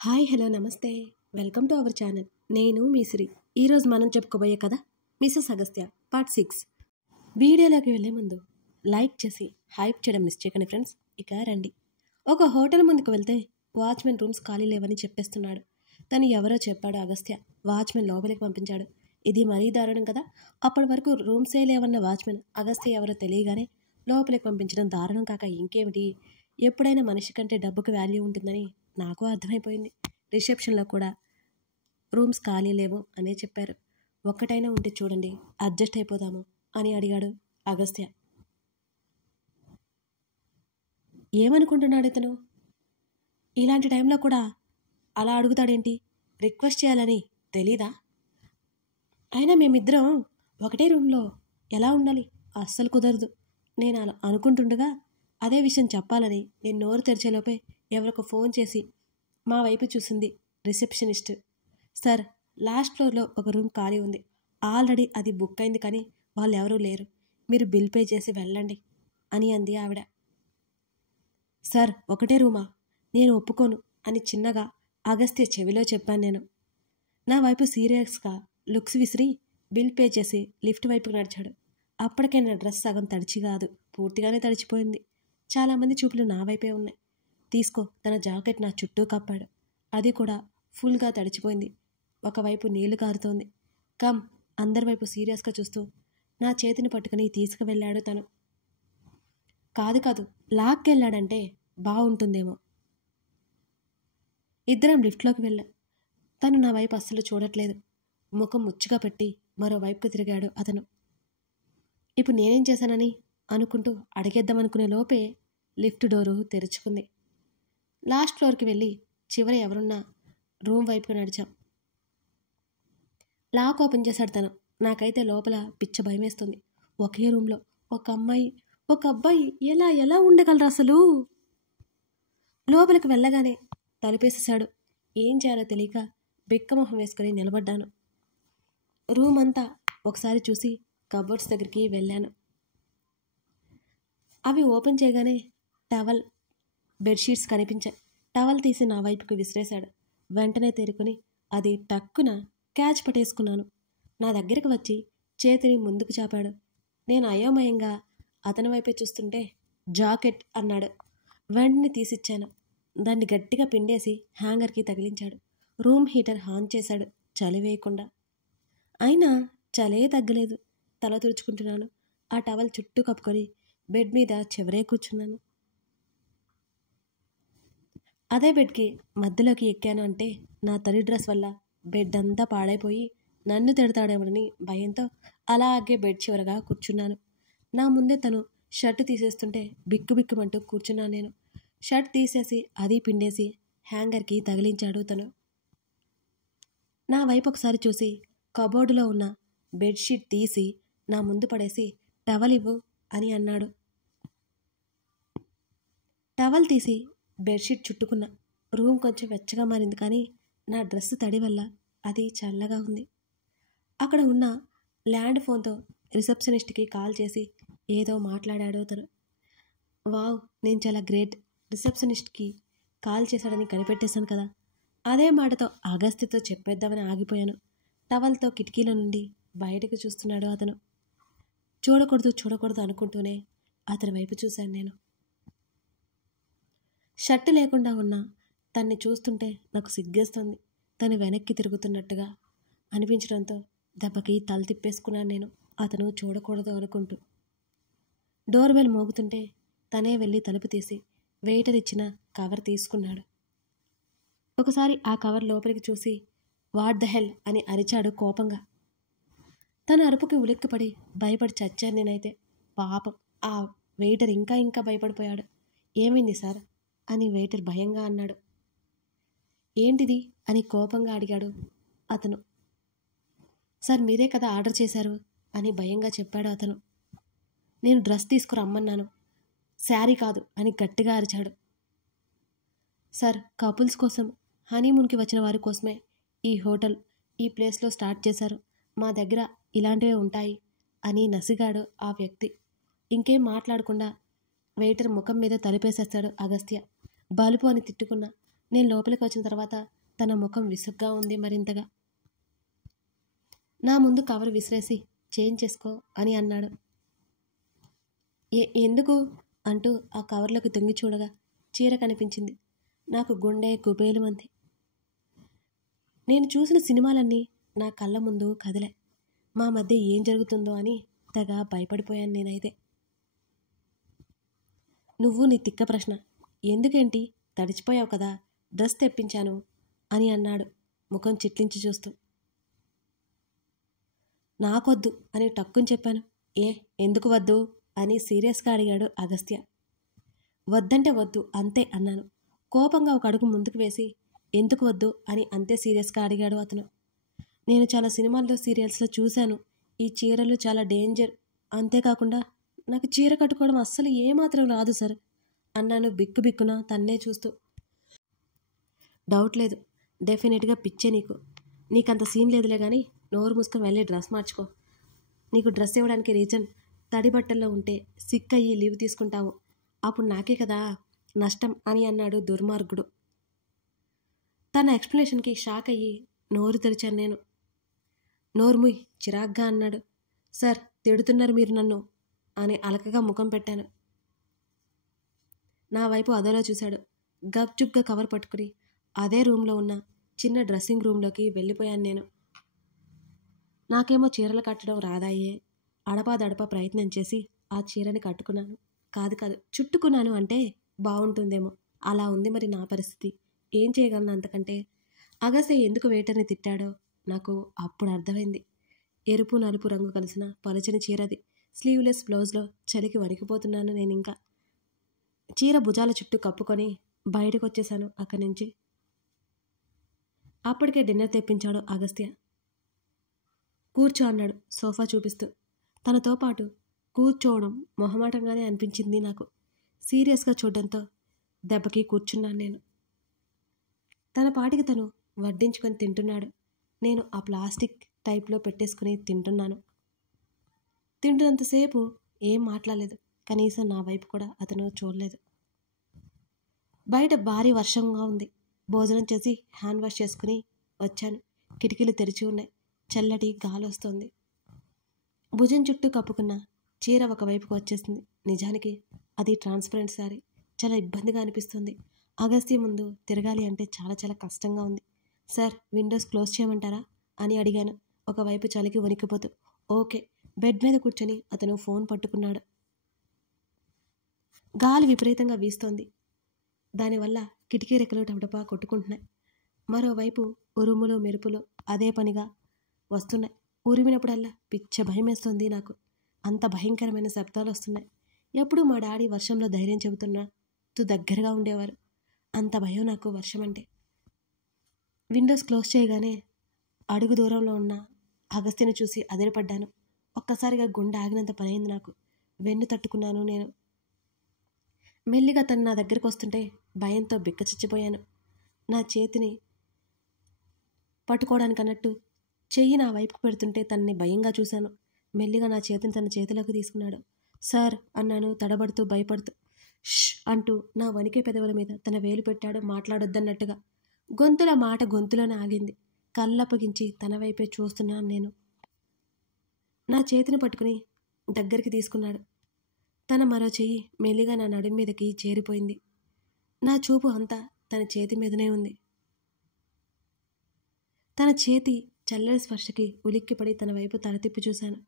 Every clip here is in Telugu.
హాయ్ హలో నమస్తే వెల్కమ్ టు అవర్ ఛానల్. నేను మీ శ్రీ. ఈరోజు మనం చెప్పుకోబోయే కథ మిసెస్ అగస్త్య పార్ట్ 6. వీడియోలోకి వెళ్ళే ముందు లైక్ చేసి హైప్ చేయడం మిస్ చేయకండి ఫ్రెండ్స్. ఇక రండి. ఒక హోటల్ ముందుకు వెళ్తే వాచ్మెన్ రూమ్స్ ఖాళీ లేవని చెప్పేస్తున్నాడు. తను ఎవరో చెప్పాడు అగస్త్య. వాచ్మెన్ లోపలికి పంపించాడు. ఇది మరీ దారుణం కదా. అప్పటి వరకు రూమ్సే లేవన్న వాచ్మెన్ అగస్త్య ఎవరో తెలియగానే లోపలికి పంపించడం దారుణం కాక ఇంకేమిటి. ఎప్పుడైనా మనిషి కంటే డబ్బుకు వాల్యూ ఉంటుందని నాకు అర్థమైపోయింది. రిసెప్షన్లో కూడా రూమ్స్ ఖాళీ లేవు అనే చెప్పారు. ఒక్కటైనా ఉంటే చూడండి, అడ్జస్ట్ అయిపోదాము అని అడిగాడు అగస్త్య. ఏమనుకుంటున్నాడు ఇతను? ఇలాంటి టైంలో కూడా అలా అడుగుతాడేంటి? రిక్వెస్ట్ చేయాలని తెలీదా? అయినా మేమిద్దరం ఒకటే రూమ్లో ఎలా ఉండాలి? అస్సలు కుదరదు. నేను అలా అనుకుంటుండగా అదే విషయం చెప్పాలని నేను నోరు తెరిచేలోపే ఎవరికో ఫోన్ చేసి మా వైపు చూసింది రిసెప్షనిస్ట్. సార్, లాస్ట్ ఫ్లోర్లో ఒక రూమ్ ఖాళీ ఉంది. ఆల్రెడీ అది బుక్ అయింది, కానీ వాళ్ళు ఎవరూ లేరు. మీరు బిల్ పే చేసి వెళ్ళండి అని అంది ఆవిడ. సార్, ఒకటే రూమా? నేను ఒప్పుకోను అని చిన్నగా అగస్త్య చెవిలో చెప్పాను నేను. నా వైపు సీరియస్గా లుక్స్ విసిరి బిల్ పే చేసి లిఫ్ట్ వైపుకు నడిచాడు. అప్పటికే నా డ్రెస్ సగం తడిచి కాదు, పూర్తిగానే తడిచిపోయింది. చాలామంది చూపులు నా వైపే ఉన్నాయి. తీసుకో. తన జాకెట్ నా చుట్టూ కప్పాడు. అది కూడా ఫుల్గా తడిచిపోయింది. ఒకవైపు నీళ్లు కారుతోంది. కమ్. అందరి వైపు సీరియస్గా చూస్తూ నా చేతిని పట్టుకుని తీసుకువెళ్ళాడు తను. కాదు, లాక్కెళ్ళాడంటే బాగుంటుందేమో. ఇద్దరం లిఫ్ట్లోకి వెళ్ళాం. తను నా వైపు అస్సలు చూడట్లేదు. ముఖం ముచ్చుగా పెట్టి మరోవైపుకు తిరిగాడు అతను. ఇప్పుడు నేనేం చేశానని అనుకుంటూ అడిగేద్దామనుకునే లోపే లిఫ్ట్ డోరు తెరుచుకుంది. లాస్ట్ ఫ్లోర్కి వెళ్ళి చివర ఎవరున్నా రూమ్ వైపుకు నడిచాం. లాక్ ఓపెన్ చేశాడు తను. నాకైతే లోపల పిచ్చ భయమేస్తుంది. ఒకే రూమ్లో ఒక అమ్మాయి, ఒక అబ్బాయి ఎలా ఉండగలరు అసలు? లోపలికి వెళ్ళగానే తలుపేసేశాడు. ఏం చేయాలో తెలియక బిక్కమొహం వేసుకుని నిలబడ్డాను. రూమ్ అంతా ఒకసారి చూసి కబోర్డ్స్ దగ్గరికి వెళ్ళాను. అవి ఓపెన్ చేయగానే టవల్, బెడ్షీట్స్ కనిపించాయి. టవల్ తీసి నా వైపుకి విసిరేశాడు. వెంటనే తేరుకుని అది టక్కున క్యాచ్ పట్టేసుకున్నాను. నా దగ్గరికి వచ్చి చేతిని ముందుకు చాపాడు. నేను అయోమయంగా అతని వైపే చూస్తుంటే జాకెట్ అన్నాడు. వెంటనే తీసిచ్చాను. దాన్ని గట్టిగా పిండేసి హ్యాంగర్కి తగిలించాడు. రూమ్ హీటర్ ఆన్ చేశాడు చలి వేయకుండా. అయినా చలే తగ్గలేదు. తల తుడుచుకుంటున్నాను. ఆ టవల్ చుట్టూ కప్పుకొని బెడ్ మీద చివరే కూర్చున్నాను. అదే బెడ్కి మధ్యలోకి ఎక్కాను అంటే నా తల్లి డ్రెస్ వల్ల బెడ్ అంతా పాడైపోయి నన్ను తిడతాడేమోనని భయంతో అలాగే బెడ్ చివరగా కూర్చున్నాను. నా ముందే తను షర్టు తీసేస్తుంటే బిక్కుబిక్కుమంటూ కూర్చున్నాను నేను. షర్ట్ తీసేసి అది పిండేసి హ్యాంగర్కి తగిలించాడు తను. నా వైపు ఒకసారి చూసి కబోర్డులో ఉన్న బెడ్షీట్ తీసి నా ముందు పడేసి టవల్ ఇవ్వు అని అన్నాడు. టవల్ తీసి బెడ్షీట్ చుట్టుకున్నా. రూమ్ కొంచెం వెచ్చగా మారింది, కానీ నా డ్రెస్ తడి వల్ల అది చల్లగా ఉంది. అక్కడ ఉన్న ల్యాండ్ ఫోన్తో రిసెప్షనిస్ట్కి కాల్ చేసి ఏదో మాట్లాడాడు తను. వావ్, నేను చాలా గ్రేట్. రిసెప్షనిస్ట్కి కాల్ చేశాడని కనిపెట్టేశాను కదా. అదే మాటతో అగస్త్యతో చెప్పేద్దామని ఆగిపోయాను. టవల్తో కిటికీల నుండి బయటకు చూస్తున్నాడు అతను. చూడకూడదు అనుకుంటూనే అతని వైపు చూశాను నేను. షర్టు లేకుండా ఉన్న తన్ని చూస్తుంటే నాకు సిగ్గేస్తుంది. తను వెనక్కి తిరుగుతున్నట్టుగా అనిపించడంతో దెబ్బకి తల తిప్పేసుకున్నాను నేను, అతను చూడకూడదు అనుకుంటూ. డోర్ బెల్ మోగుతుంటే తనే వెళ్ళి తలుపు తీసి వెయిటర్ ఇచ్చిన కవర్ తీసుకున్నాడు. ఒకసారి ఆ కవర్ లోపలికి చూసి వాట్ ద హెల్ అని అరిచాడు కోపంగా. తన అరుపుకి ఉలిక్కిపడి భయపడి చచ్చాను నేనైతే. పాపం ఆ వెయిటర్ ఇంకా భయపడిపోయాడు. ఏమైంది సార్ అని వెయిటర్ భయంగా అన్నాడు. ఏంటిది అని కోపంగా అడిగాడు అతను. సార్, మీరే కదా ఆర్డర్ చేశారు అని భయంగా చెప్పాడు అతను. నేను డ్రెస్ తీసుకురమ్మన్నాను, శారీ కాదు అని గట్టిగా అరిచాడు. సార్, కపుల్స్ కోసం, హనీమూన్కి వచ్చిన వారి కోసమే ఈ హోటల్ ఈ ప్లేస్లో స్టార్ట్ చేశారు. మా దగ్గర ఇలాంటివే ఉంటాయి అని నసిగాడు ఆ వ్యక్తి. ఇంకేం మాట్లాడకుండా వెయిటర్ ముఖం మీద తలుపేసేస్తాడు అగస్త్య. బలుపు అని తిట్టుకున్నా. నేను లోపలికి వచ్చిన తర్వాత తన ముఖం విసుగ్గా ఉంది మరింతగా. నా ముందు కవర్ విసిరేసి చేంజ్ చేసుకో అని అన్నాడు. ఎందుకు అంటూ ఆ కవర్లోకి తొంగి చూడగా చీర కనిపించింది. నాకు గుండె గుబేలుమంది. నేను చూసిన సినిమాలన్నీ నా కళ్ళ ముందు కదిలే. మా మధ్య ఏం జరుగుతుందో అని తెగ భయపడిపోయాను నేనైతే. నువ్వు నీ తిక్క ప్రశ్న, ఎందుకేంటి తడిచిపోయావు కదా, డ్రెస్ తెప్పించాను అని అన్నాడు ముఖం చిట్లించి చూస్తూ. నాకొద్దు అని టక్కుని చెప్పాను. ఎందుకు వద్దు అని సీరియస్గా అడిగాడు అగస్త్య. వద్దంటే వద్దు అంతే అన్నాను. కోపంగా ఒక అడుగు ముందుకు వేసి ఎందుకు వద్దు అని అంతే సీరియస్గా అడిగాడు అతను. నేను చాలా సినిమాల్లో సీరియల్స్లో చూశాను, ఈ చీరలు చాలా డేంజర్, అంతేకాకుండా నాకు చీర కట్టుకోవడం అస్సలు ఏమాత్రం రాదు సార్ అన్నాను బిక్కున తన్నే చూస్తూ. డౌట్ లేదు, డెఫినెట్గా పిచ్చే నీకంత సీన్ లేదులే కానీ నోరు మూసుకొని వెళ్ళి డ్రెస్ మార్చుకో. నీకు డ్రెస్ ఇవ్వడానికి రీజన్ తడి బట్టల్లో ఉంటే సిక్ అయ్యి లీవ్ తీసుకుంటావు, అప్పుడు నాకే కదా నష్టం అని అన్నాడు దుర్మార్గుడు. తన ఎక్స్ప్లెనేషన్కి షాక్ అయ్యి నోరు తెరిచాను నేను. నోర్ముయ్ చిరాగ్గా అన్నాడు. సార్ తిడుతున్నారు మీరు నన్ను అని అలకగా ముఖం పెట్టాను. నా వైపు అదోలా చూశాడు. గప్చుప్గా కవర్ పట్టుకుని అదే రూమ్లో ఉన్న చిన్న డ్రెస్సింగ్ రూమ్లోకి వెళ్ళిపోయాను నేను. నాకేమో చీరలు కట్టడం రాదాయే. అడపాదడపా ప్రయత్నం చేసి ఆ చీరని కట్టుకున్నాను. కాదు చుట్టుకున్నాను అంటే బాగుంటుందేమో, అలా ఉంది మరి నా పరిస్థితి. ఏం చేయగలను అంతకంటే. అగస్త్య ఎందుకు వెయిటర్ని తిట్టాడో నాకు అప్పుడు అర్థమైంది. ఎరుపు నలుపు రంగు కలిసిన పలచని చీరది. స్లీవ్లెస్ బ్లౌజ్లో చలికి వణికిపోతున్నాను నేను. ఇంకా చీర భుజాల చుట్టూ కప్పుకొని బయటకు వచ్చేసాను అక్కడి నుంచి. అప్పటికే డిన్నర్ తెప్పించాడు అగస్త్య. కూర్చో అన్నాడు సోఫా చూపిస్తూ. తనతో పాటు కూర్చోవడం మొహమాటంగానే అనిపించింది నాకు. సీరియస్గా చూడడంతో దెబ్బకి కూర్చున్నాను నేను. తన పాటికి తను వడ్డించుకొని తింటున్నాడు. నేను ఆ ప్లాస్టిక్ టైప్లో పెట్టేసుకుని తింటున్నాను. తింటున్నంతసేపు ఏం మాట్లాడలేదు. కనీసం నా వైపు కూడా అతను చూడలేదు. బయట భారీ వర్షంగా ఉంది. భోజనం చేసి హ్యాండ్ వాష్ చేసుకుని వచ్చాను. కిటికీలు తెరిచి ఉన్నాయి. చల్లటి గాలి వస్తుంది. భుజం చుట్టూ కప్పుకున్న చీర ఒకవైపుకు వచ్చేసింది. నిజానికి అది ట్రాన్స్పరెంట్ శారీ. చాలా ఇబ్బందిగా అనిపిస్తుంది. అగస్త్య ముందు తిరగాలి అంటే చాలా చాలా కష్టంగా ఉంది. సార్ విండోస్ క్లోజ్ చేయమంటారా అని అడిగాను ఒకవైపు చలికి వణికిపోతూ. ఓకే. బెడ్ మీద కూర్చొని అతను ఫోన్ పట్టుకున్నాడు. గాలి విపరీతంగా వీస్తోంది. దానివల్ల కిటికీ రెక్కలు టపటపా కొట్టుకుంటున్నాయి. మరోవైపు ఉరుములు మెరుపులు అదే పనిగా వస్తున్నాయి. ఉరిమినప్పుడల్లా పిచ్చ భయం వేస్తుంది నాకు. అంత భయంకరమైన శబ్దాలు వస్తున్నాయి. ఎప్పుడు మా డాడీ వర్షంలో ధైర్యం చెబుతున్నట్టు దగ్గరగా ఉండేవారు. అంత భయం నాకు వర్షం అంటే. విండోస్ క్లోజ్ చేయగానే అడుగు దూరంలో ఉన్న అగస్త్యని చూసి అదిరిపడ్డాను. ఒక్కసారిగా గుండె ఆగినంత పనైంది నాకు. వెన్ను తట్టుకున్నాను నేను. మెల్లిగా తను నా దగ్గరకు వస్తుంటే భయంతో బిక్కచిచ్చిపోయాను. నా చేతిని పట్టుకోవడానికి అన్నట్టు చెయ్యి నా వైపుకు పెడుతుంటే తనని భయంగా చూశాను. మెల్లిగా నా చేతిని తన చేతిలోకి తీసుకున్నాడు. సార్ అన్నాను తడబడుతూ భయపడుతూ. ష్ అంటూ నా వణికే పెదవుల మీద తన వేలు పెట్టాడు మాట్లాడొద్దన్నట్టుగా. గొంతుల మాట గొంతులోనే ఆగింది. కళ్ళప్పగించి తన వైపే చూస్తున్నాను నేను. నా చేతిని పట్టుకుని దగ్గరికి తీసుకున్నాడు. తన మరో చెయ్యి మెల్లిగా నా నడుం మీదకి చేరిపోయింది. నా చూపు అంతా తన చేతి మీదనే ఉంది. తన చేతి చల్లని స్పర్శకి ఉలిక్కిపడి తన వైపు తల తిప్పి చూశాను.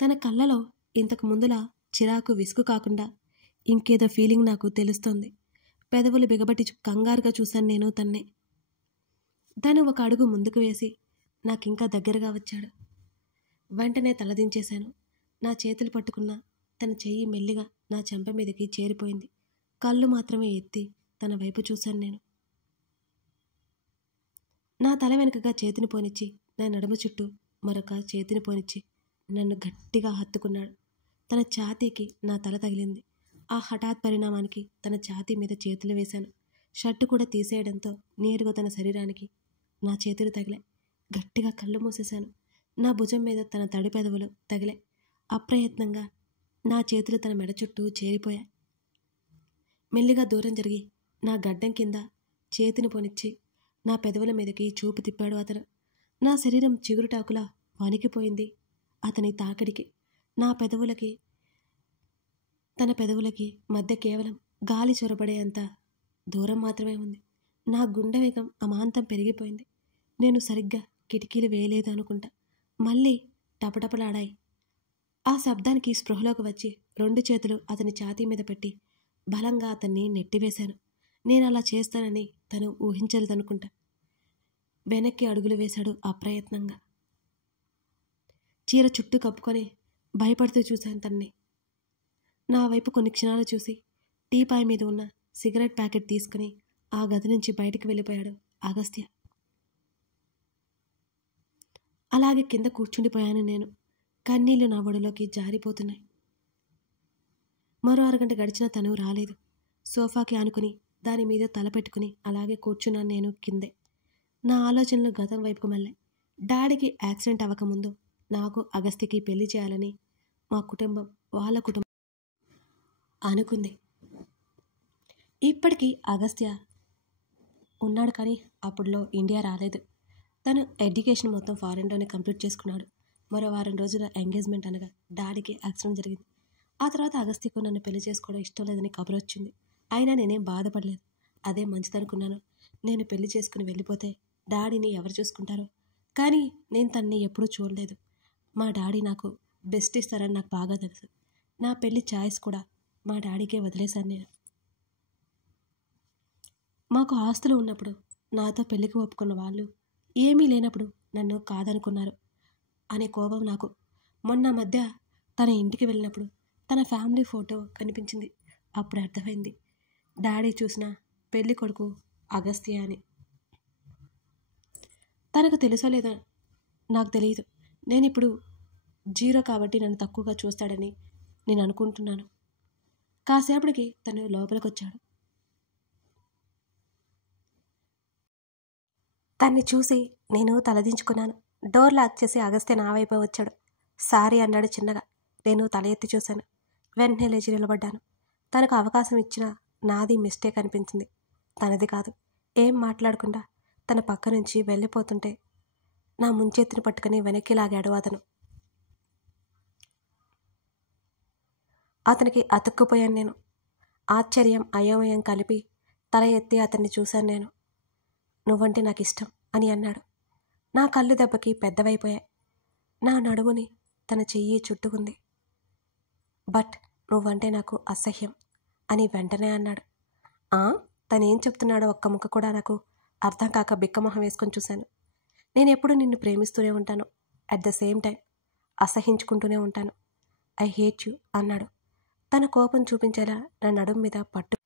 తన కళ్ళలో ఇంతకు ముందులా చిరాకు విసుగు కాకుండా ఇంకేదో ఫీలింగ్ నాకు తెలుస్తోంది. పెదవులు బిగబట్టి కంగారుగా చూశాను నేను తన్నే. తను ఒక అడుగు ముందుకు వేసి నాకింకా దగ్గరగా వచ్చాడు. వెంటనే తలదించేశాను. నా చేతులు పట్టుకున్న తన చెయ్యి మెల్లిగా నా చెంప మీదకి చేరిపోయింది. కళ్ళు మాత్రమే ఎత్తి తన వైపు చూశాను నేను. నా తల వెనుకగా చేతిని పోనిచ్చి నా నడుము చుట్టూ మరొక చేతిని పోనిచ్చి నన్ను గట్టిగా హత్తుకున్నాడు. తన ఛాతీకి నా తల తగిలింది. ఆ హఠాత్ పరిణామానికి తన ఛాతీ మీద చేతులు వేశాను. షర్టు కూడా తీసేయడంతో నేరుగా తన శరీరానికి నా చేతులు తగిలాయి. గట్టిగా కళ్ళు మూసేశాను. నా భుజం మీద తన తడి పెదవులు తగిలాయి. అప్రయత్నంగా నా చేతులు తన మెడ చుట్టూ చేరిపోయాయి. మెల్లిగా దూరం జరిగి నా గడ్డం కింద చేతిని పొనిచ్చి నా పెదవుల మీదకి చూపు తిప్పాడు అతను. నా శరీరం చిగురుటాకులా వణికిపోయింది అతని తాకిడికి. నా పెదవులకి తన పెదవులకి మధ్య కేవలం గాలి చొరబడేంత దూరం మాత్రమే ఉంది. నా గుండె వేగం అమాంతం పెరిగిపోయింది. నేను సరిగ్గా కిటికీలు వేయలేదు అనుకుంటా. మళ్ళీ టపటపలాడాయి. ఆ శబ్దానికి స్పృహలోకి వచ్చి 2 చేతులు అతని ఛాతీ మీద పెట్టి బలంగా అతన్ని నెట్టివేశాను. నేను అలా చేస్తానని తను ఊహించలేదనుకుంటా. వెనక్కి అడుగులు వేశాడు అప్రయత్నంగా. చీర చుట్టూ కప్పుకొని భయపడుతూ చూశాను తన్ని. నా వైపు కొన్ని క్షణాలు చూసి టీపాయ్ మీద ఉన్న సిగరెట్ ప్యాకెట్ తీసుకుని ఆ గది నుంచి బయటికి వెళ్ళిపోయాడు అగస్త్య. అలాగే కింద కూర్చుండిపోయాను నేను. కన్నీళ్లు నా ఒడిలోకి జారిపోతున్నాయి. మరో అరగంట గడిచినా తను రాలేదు. సోఫాకి ఆనుకుని దాని మీద తల పెట్టుకుని అలాగే కూర్చున్నాను నేను కిందే. నా ఆలోచనలు గతం వైపుకు మళ్ళాయి. డాడీకి యాక్సిడెంట్ అవ్వకముందు నాకు అగస్త్యకి పెళ్లి చేయాలని మా కుటుంబం వాళ్ళ కుటుంబం అనుకుంది. ఇప్పటికీ అగస్త్య ఉన్నాడు, కానీ అప్పుడులో ఇండియా రాలేదు. తను ఎడ్యుకేషన్ మొత్తం ఫారెన్లోనే కంప్లీట్ చేసుకున్నాడు. మరో వారం రోజుల ఎంగేజ్మెంట్ అనగా డాడీకి యాక్సిడెంట్ జరిగింది. ఆ తర్వాత అగస్త్యకు నన్ను పెళ్లి చేసుకోవడం ఇష్టం లేదని కబురు వచ్చింది. అయినా నేనేం బాధపడలేదు. అదే మంచిదనుకున్నాను. నేను పెళ్లి చేసుకుని వెళ్ళిపోతే డాడీని ఎవరు చూసుకుంటారో. కానీ నేను తన్ని ఎప్పుడూ చూడలేదు. మా డాడీ నాకు బెస్ట్ ఇస్తారని నాకు బాగా తెలుసు. నా పెళ్లి ఛాయిస్ కూడా మా డాడీకే వదిలేశాను నేను. మాకు ఆస్తులు ఉన్నప్పుడు నాతో పెళ్లికి ఒప్పుకున్న వాళ్ళు ఏమీ లేనప్పుడు నన్ను కాదనుకున్నారు అనే కోపం నాకు. మొన్న మధ్య తన ఇంటికి వెళ్ళినప్పుడు తన ఫ్యామిలీ ఫోటో కనిపించింది. అప్పుడు అర్థమైంది డాడీ చూసిన పెళ్లి కొడుకు అగస్త్య అని. తనకు తెలుసో లేదా నాకు తెలియదు. నేను ఇప్పుడు 0 కాబట్టి నన్ను తక్కువగా చూస్తాడని నేను అనుకుంటున్నాను. కాసేపటికి తను లోపలికి వచ్చాడు. తన్ని చూసి నేను తలదించుకున్నాను. డోర్ లాక్ చేసి అగస్త్య నా వైపు వచ్చాడు. సారీ అన్నాడు చిన్నగా. నేను తల ఎత్తి చూశాను. వెంటనే లేచి నిలబడ్డాను. తనకు అవకాశం ఇచ్చినా నాది మిస్టేక్ అనిపించింది, తనది కాదు. ఏం మాట్లాడకుండా తన పక్క నుంచి వెళ్ళిపోతుంటే నా ముంచెత్తిని పట్టుకుని వెనక్కి లాగాడు అతను. అతనికి అతుక్కుపోయాను నేను. ఆశ్చర్యం అయోమయం కలిపి తల ఎత్తి అతన్ని చూశాను నేను. నువ్వంటే నాకు ఇష్టం అని అన్నాడు. నా కళ్ళు దెబ్బకి పెద్దవైపోయాయి. నా నడుముని తన చెయ్యి చుట్టుకుంది. బట్ నువ్వంటే నాకు అసహ్యం అని వెంటనే అన్నాడు. తనేం చెప్తున్నాడో ఒక్క ముక్క కూడా నాకు అర్థం కాక బిక్కమొహం వేసుకొని చూశాను. నేను ఎప్పుడు నిన్ను ప్రేమిస్తూనే ఉంటాను, అట్ ద సేమ్ టైం అసహించుకుంటూనే ఉంటాను. ఐ హేట్ యూ అన్నాడు. తన కోపం చూపించేలా నా నడుము మీద పట్టు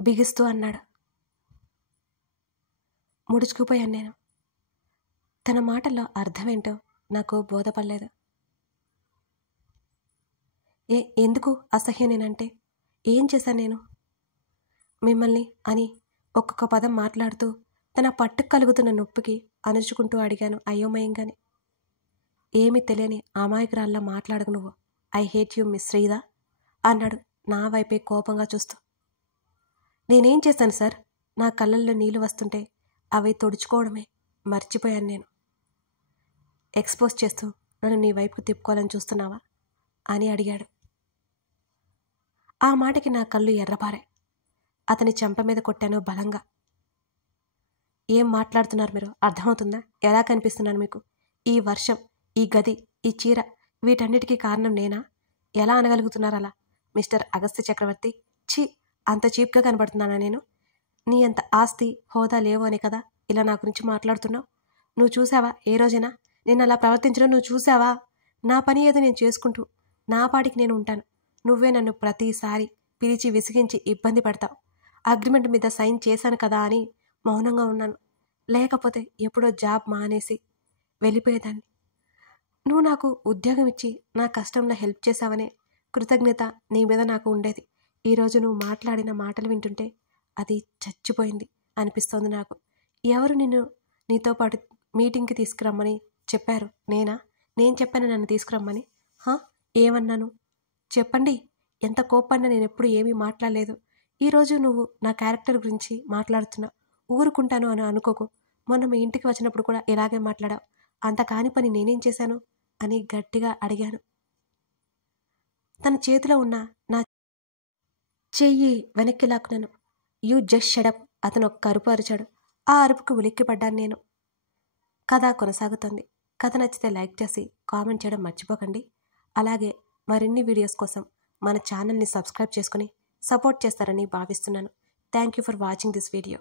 బిగిస్తూ అన్నాడు. ముడుచుకుపోయాను నేను. తన మాటల్లో అర్థమేంటో నాకు బోధపడలేదు. ఎందుకు అసహ్యం నేనంటే? ఏం చేశాను నేను మిమ్మల్ని అని ఒక్కొక్క పదం మాట్లాడుతూ తన పట్టుకు కలుగుతున్న నొప్పికి అణుచుకుంటూ అడిగాను అయోమయంగానే. ఏమీ తెలియని అమాయకురాల్లా మాట్లాడకు నువ్వు. ఐ హేట్ యూ మిస్ శ్రీదా అన్నాడు నా వైపే కోపంగా చూస్తూ. నేనేం చేశాను సార్? నా కళ్ళల్లో నీళ్లు వస్తుంటే అవి తుడుచుకోవడమే మర్చిపోయాను నేను. ఎక్స్పోజ్ చేస్తూ నన్ను నీ వైపుకు తిప్పుకోవాలని చూస్తున్నావా అని అడిగాడు. ఆ మాటకి నా కళ్ళు ఎర్రపారాయి. అతని చెంప మీద కొట్టాను బలంగా. ఏం మాట్లాడుతున్నారు మీరు? అర్థమవుతుందా? ఎలా కనిపిస్తున్నాను మీకు? ఈ వర్షం, ఈ గది, ఈ చీర, వీటన్నిటికీ కారణం నేనా? ఎలా అనగలుగుతున్నారు అలా? మిస్టర్ అగస్త్య చక్రవర్తి, ఛీ, అంత చీప్గా కనబడుతున్నానా నేను? నీ అంత ఆస్తి హోదా లేవు అని కదా ఇలా నా గురించి మాట్లాడుతున్నావు? నువ్వు చూసావా ఏ రోజైనా నేను అలా ప్రవర్తించడం? నువ్వు చూసావా? నా పని ఏదో నేను చేసుకుంటూ నా పాటికి నేను ఉంటాను. నువ్వే నన్ను ప్రతిసారి పిలిచి విసిగించి ఇబ్బంది పడతావు. అగ్రిమెంట్ మీద సైన్ చేశాను కదా అని మౌనంగా ఉన్నాను. లేకపోతే ఎప్పుడో జాబ్ మానేసి వెళ్ళిపోయేదాన్ని. నువ్వు నాకు ఉద్యోగం ఇచ్చి నా కష్టంలో హెల్ప్ చేశావనే కృతజ్ఞత నీ మీద నాకు ఉండేది. ఈరోజు నువ్వు మాట్లాడిన మాటలు వింటుంటే అది చచ్చిపోయింది అనిపిస్తోంది నాకు. ఎవరు నిన్ను నీతో పాటు మీటింగ్కి తీసుకురమ్మని చెప్పారు? నేనా? నేను చెప్పాను నన్ను తీసుకురమ్మని? ఏమన్నాను చెప్పండి. ఎంత కోపన్నా నేను ఎప్పుడు ఏమీ మాట్లాడలేదు. ఈరోజు నువ్వు నా క్యారెక్టర్ గురించి మాట్లాడుతున్నా, ఊరుకుంటాను అని అనుకోకు. మొన్న మీ ఇంటికి వచ్చినప్పుడు కూడా ఇలాగే మాట్లాడావు. అంత కాని పని నేనేం చేశాను అని గట్టిగా అడిగాను. తన చేతిలో ఉన్న నా చెయ్యి వెనక్కి లాక్కున్నాను. You just shut up. అతను ఒక్క అరుపు అరిచాడు. ఆ అరుపుకు ఉలిక్కిపడ్డాను నేను. కథ కొనసాగుతుంది. కథ నచ్చితే లైక్ చేసి కామెంట్ చేయడం మర్చిపోకండి. అలాగే మరిన్ని వీడియోస్ కోసం మన ఛానల్ని సబ్స్క్రైబ్ చేసుకుని సపోర్ట్ చేస్తారని భావిస్తున్నాను. Thank you for watching this video.